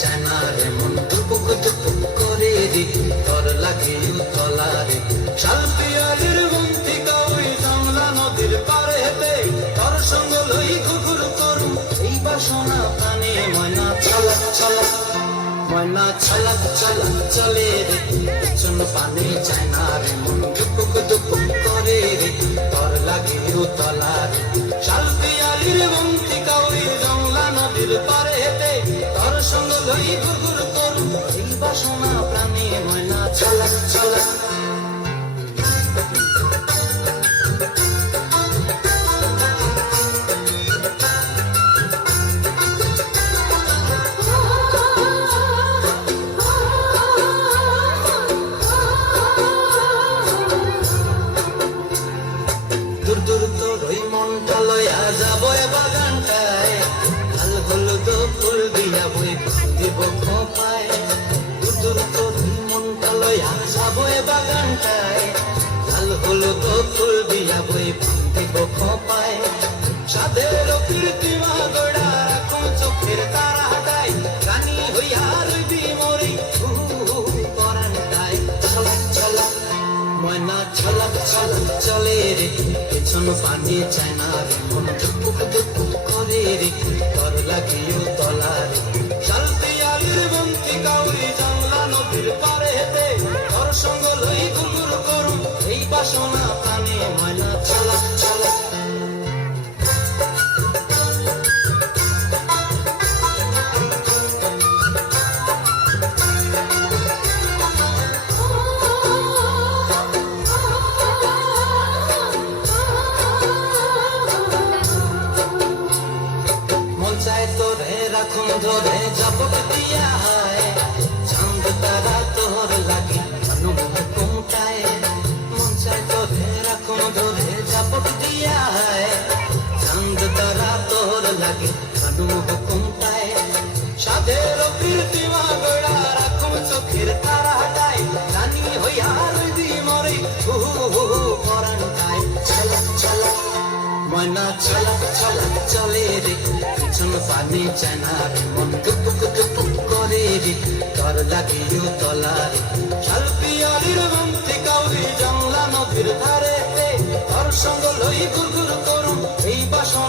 চায় না রে মন টুপুক টুপুক করে রে তোর লাগে উতলা রে শাল পিয়ালির বন্তিকা ওই জামলা নদীর পারে হেতে তোর সঙ্গ লই ঘুঘুর করুম এই বাসনা প্রাণে ময়না ছলক ছলক ময়না ছলক ছলক চলে রে চুন পানি চায় না রে মন টুপুক টুপুক করে রে তোর লাগে উতলা রে শাল পিয়ালির বন্তিকা ওই জামলা নদীর পারে হেতে তোর সঙ্গ লই ঘুঘুর করুম এই বাসনা প্রাণে ময়না ছলক ছলক দূর দূর তোর ওই মনটা লয়া যাবো বাগানটায় লাল হলুদ ফুল দিয়া বই দিব খোপায় দূর দূর তোর ওই মনটা লয়া যাবো বাগানটায় লাল হলুদ ফুল দিয়া বই দিব খোপায় সাদের কীর্তিমা গোড়া রাখো চোখের তারা হাটাই রানী হইয়া রইবি মরি পরানটায় ছলক ছলক ময়না ছলক ছলক চলে রে পেছন পানি চায় না রে মন টুপুক টুপুক করে রে তোর লাগিও তলা রে শাল পিয়ালির বন্তিকা ওই জামলা নদীর পারে হেতে তোর সঙ্গ লই ঘুঘুর করুম এই বাসনা প্রাণে ময়না ছলক ছলক রাখুন ধরে জপক দিয়া হয় চাঁদ তারা তোর লাগে অনুমুকুমটায় মন চায় তোরে রাখুন ধরে জপক দিয়া হয় চাঁদ তারা তোর লাগে অনুমুকুমটায় সাদের কীর্তিমা গোড়া রাখুন চোখের তারা হাটাই রানী হইয়া রইবি মরে পরানটায় ছলক ছলক ময়না ছলক ছলক চলে রে পেছন পানি চায় না রে মন টুপুক টুপুক করে রে তোর লাগিও তলা রে শাল পিয়ালির বন্তিকা ওই জামলা নদীর ধারে তোর সঙ্গ লই ঘুঘুর করুম এই বাসনা